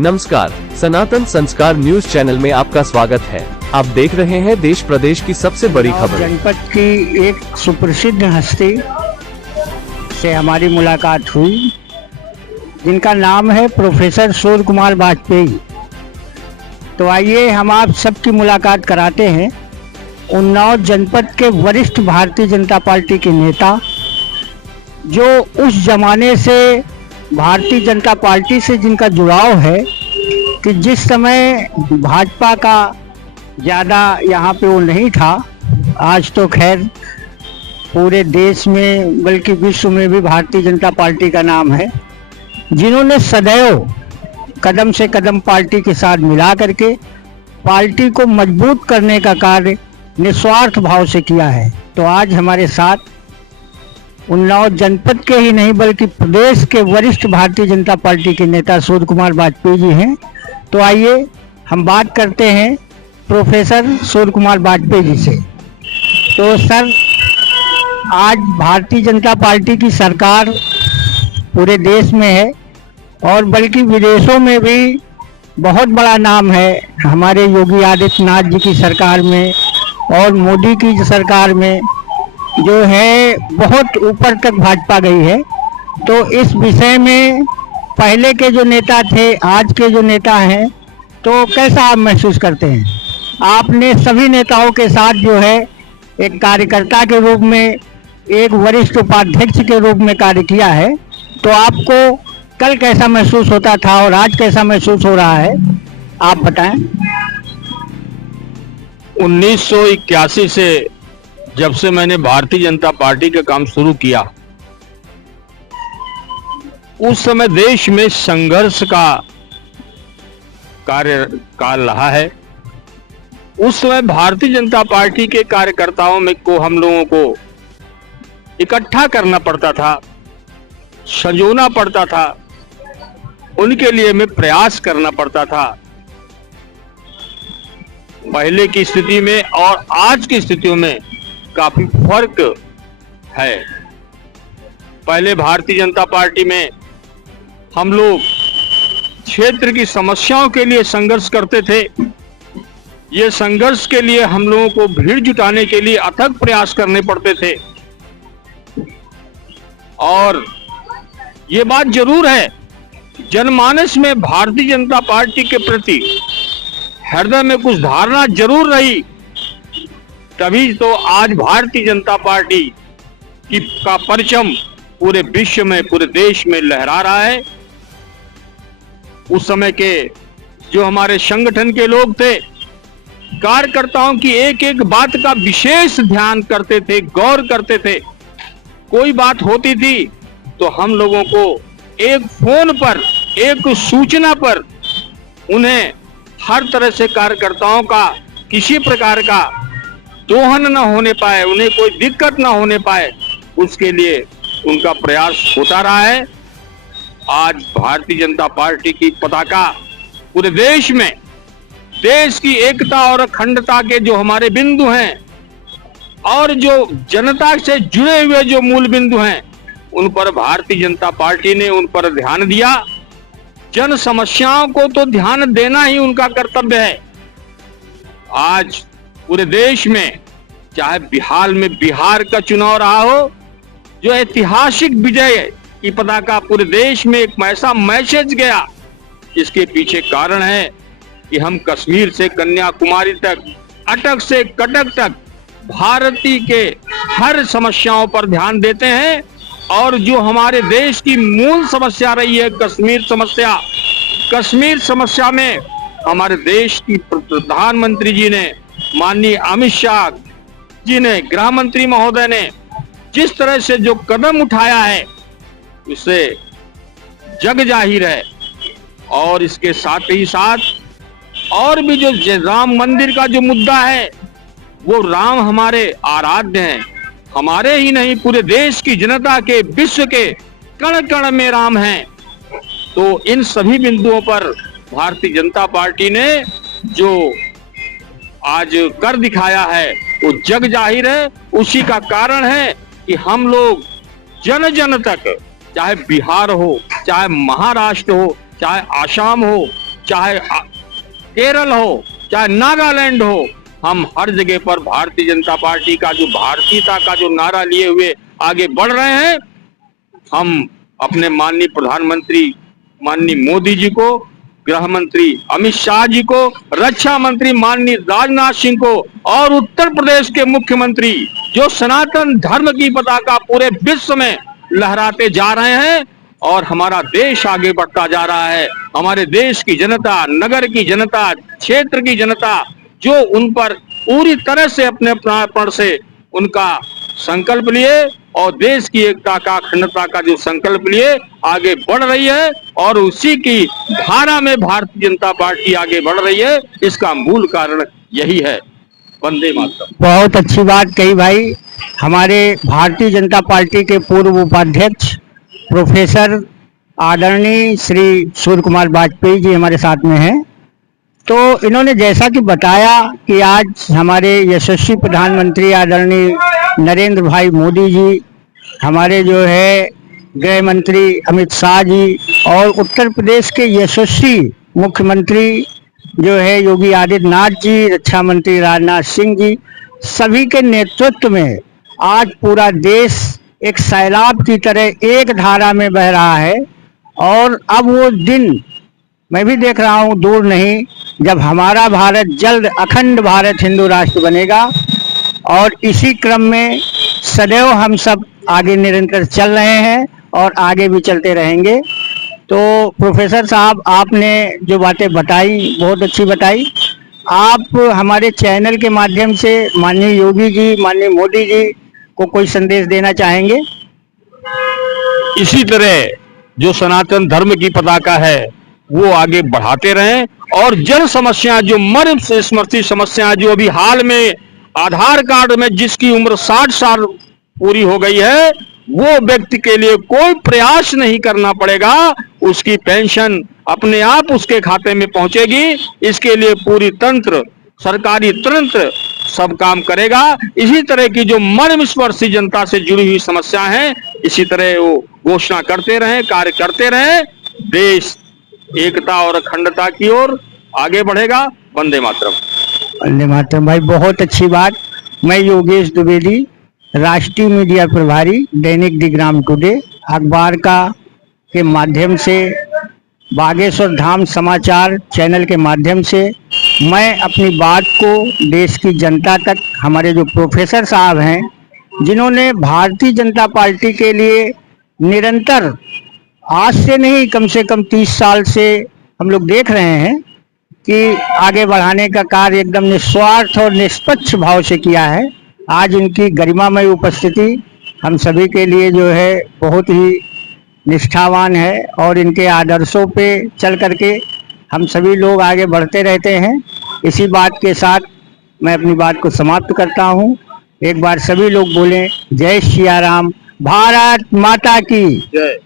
नमस्कार, सनातन संस्कार news channel में आपका स्वागत है। आप देख रहे हैं देश प्रदेश की सबसे बड़ी खबर। जनपद की एक सुप्रसिद्ध हस्ती से हमारी मुलाकात हुई, जिनका नाम है प्रोफेसर सूर्य कुमार वाजपेयी। तो आइए हम आप सबकी मुलाकात कराते हैं उन्नाव जनपद के वरिष्ठ भारतीय जनता पार्टी के नेता, जो उस जमाने से भारतीय जनता पार्टी से जिनका जुड़ाव है कि जिस समय भाजपा का ज़्यादा यहाँ पे वो नहीं था। आज तो खैर पूरे देश में बल्कि विश्व में भी भारतीय जनता पार्टी का नाम है, जिन्होंने सदैव कदम से कदम पार्टी के साथ मिला करके पार्टी को मजबूत करने का कार्य निस्वार्थ भाव से किया है। तो आज हमारे साथ उन्नाव जनपद के ही नहीं बल्कि प्रदेश के वरिष्ठ भारतीय जनता पार्टी के नेता सूर्य कुमार वाजपेयी जी हैं। तो आइए हम बात करते हैं प्रोफेसर सूर्य कुमार वाजपेयी जी से। तो सर, आज भारतीय जनता पार्टी की सरकार पूरे देश में है और बल्कि विदेशों में भी बहुत बड़ा नाम है। हमारे योगी आदित्यनाथ जी की सरकार में और मोदी की सरकार में जो है बहुत ऊपर तक भाजपा गई है। तो इस विषय में पहले के जो नेता थे, आज के जो नेता हैं, तो कैसा आप महसूस करते हैं? आपने सभी नेताओं के साथ जो है एक कार्यकर्ता के रूप में, एक वरिष्ठ उपाध्यक्ष के रूप में कार्य किया है। तो आपको कल कैसा महसूस होता था और आज कैसा महसूस हो रहा है, आप बताएं। 1981 से जब से मैंने भारतीय जनता पार्टी का काम शुरू किया, उस समय देश में संघर्ष का कार्यकाल रहा है। उस समय भारतीय जनता पार्टी के कार्यकर्ताओं में को हम लोगों को इकट्ठा करना पड़ता था, संजोना पड़ता था, उनके लिए में प्रयास करना पड़ता था। पहले की स्थिति में और आज की स्थितियों में काफी फर्क है। पहले भारतीय जनता पार्टी में हम लोग क्षेत्र की समस्याओं के लिए संघर्ष करते थे। ये संघर्ष के लिए हम लोगों को भीड़ जुटाने के लिए अथक प्रयास करने पड़ते थे। और ये बात जरूर है, जनमानस में भारतीय जनता पार्टी के प्रति हृदय में कुछ धारणा जरूर रही, तभी तो आज भारतीय जनता पार्टी का परचम पूरे विश्व में, पूरे देश में लहरा रहा है। उस समय के जो हमारे संगठन के लोग थे, कार्यकर्ताओं की एक एक बात का विशेष ध्यान करते थे, गौर करते थे। कोई बात होती थी तो हम लोगों को एक फोन पर, एक सूचना पर उन्हें हर तरह से कार्यकर्ताओं का किसी प्रकार का दोहन न होने पाए, उन्हें कोई दिक्कत न होने पाए, उसके लिए उनका प्रयास होता रहा है। आज भारतीय जनता पार्टी की पताका पूरे देश में, देश की एकता और अखंडता के जो हमारे बिंदु हैं और जो जनता से जुड़े हुए जो मूल बिंदु हैं, उन पर भारतीय जनता पार्टी ने उन पर ध्यान दिया। जन समस्याओं को तो ध्यान देना ही उनका कर्तव्य है। आज पूरे देश में, चाहे बिहार में बिहार का चुनाव रहा हो, जो ऐतिहासिक विजय की पताका पूरे देश में एक ऐसा मैसेज गया, इसके पीछे कारण है कि हम कश्मीर से कन्याकुमारी तक, अटक से कटक तक भारतीय के हर समस्याओं पर ध्यान देते हैं। और जो हमारे देश की मूल समस्या रही है कश्मीर समस्या में हमारे देश की प्रधानमंत्री जी ने, माननीय अमित शाह जी ने, गृह मंत्री महोदय ने जिस तरह से जो कदम उठाया है, उससे जग जाहिर है। और इसके साथ ही साथ और भी जो राम मंदिर का जो मुद्दा है, वो राम हमारे आराध्य हैं, हमारे ही नहीं पूरे देश की जनता के, विश्व के कण कण में राम हैं। तो इन सभी बिंदुओं पर भारतीय जनता पार्टी ने जो आज कर दिखाया है वो जग जाहिर है। उसी का कारण है कि हम लोग जन जन तक, चाहे बिहार हो, चाहे महाराष्ट्र हो, चाहे आसाम हो, चाहे केरल हो, चाहे नागालैंड हो, हम हर जगह पर भारतीय जनता पार्टी का जो भारतीयता का जो नारा लिए हुए आगे बढ़ रहे हैं। हम अपने माननीय प्रधानमंत्री माननीय मोदी जी को, गृह मंत्री अमित शाह जी को, रक्षा मंत्री माननीय राजनाथ सिंह को और उत्तर प्रदेश के मुख्यमंत्री जो सनातन धर्म की पताका पूरे विश्व में लहराते जा रहे हैं और हमारा देश आगे बढ़ता जा रहा है। हमारे देश की जनता, नगर की जनता, क्षेत्र की जनता जो उन पर पूरी तरह से अपने प्राण से उनका संकल्प लिए और देश की एकता का, अखंडता का जो संकल्प लिए आगे बढ़ रही है और उसी की धारा में भारतीय जनता पार्टी आगे बढ़ रही है। इसका मूल कारण यही है। वंदे मातरम। बहुत अच्छी बात कही भाई। हमारे भारतीय जनता पार्टी के पूर्व उपाध्यक्ष प्रोफेसर आदरणीय श्री सूर्य कुमार वाजपेयी जी हमारे साथ में हैं। तो इन्होंने जैसा कि बताया कि आज हमारे यशस्वी प्रधानमंत्री आदरणीय नरेंद्र भाई मोदी जी, हमारे जो है गृह मंत्री अमित शाह जी और उत्तर प्रदेश के यशस्वी मुख्यमंत्री जो है योगी आदित्यनाथ जी, रक्षा मंत्री राजनाथ सिंह जी, सभी के नेतृत्व में आज पूरा देश एक सैलाब की तरह एक धारा में बह रहा है। और अब वो दिन मैं भी देख रहा हूँ, दूर नहीं, जब हमारा भारत जल्द अखंड भारत हिंदू राष्ट्र बनेगा। और इसी क्रम में सदैव हम सब आगे निरंतर चल रहे हैं और आगे भी चलते रहेंगे। तो प्रोफेसर साहब, आपने जो बातें बताई बहुत अच्छी बताई। आप हमारे चैनल के माध्यम से माननीय योगी जी, माननीय मोदी जी को कोई संदेश देना चाहेंगे? इसी तरह जो सनातन धर्म की पताका है वो आगे बढ़ाते रहें और जन समस्या जो मर्म से स्मृति समस्या जो अभी हाल में आधार कार्ड में जिसकी उम्र 60 साल पूरी हो गई है वो व्यक्ति के लिए कोई प्रयास नहीं करना पड़ेगा, उसकी पेंशन अपने आप उसके खाते में पहुंचेगी। इसके लिए पूरी तंत्र, सरकारी तंत्र सब काम करेगा। इसी तरह की जो मर्मस्पर्शी जनता से जुड़ी हुई समस्या है इसी तरह वो घोषणा करते रहें, कार्य करते रहें। देश एकता और अखंडता की ओर आगे बढ़ेगा। वंदे मातरम। वंदे मातरम भाई, बहुत अच्छी बात। मैं योगेश द्विवेदी, राष्ट्रीय मीडिया प्रभारी, दैनिक दी ग्राम टुडे अखबार का के माध्यम से, बागेश्वर धाम समाचार चैनल के माध्यम से मैं अपनी बात को देश की जनता तक, हमारे जो प्रोफेसर साहब हैं जिन्होंने भारतीय जनता पार्टी के लिए निरंतर, आज से नहीं कम से कम 30 साल से हम लोग देख रहे हैं कि आगे बढ़ाने का कार्य एकदम निस्वार्थ और निष्पक्ष भाव से किया है। आज इनकी गरिमामय उपस्थिति हम सभी के लिए जो है बहुत ही निष्ठावान है और इनके आदर्शों पे चल करके हम सभी लोग आगे बढ़ते रहते हैं। इसी बात के साथ मैं अपनी बात को समाप्त करता हूँ। एक बार सभी लोग बोलें, जय सिया राम, भारत माता की जय।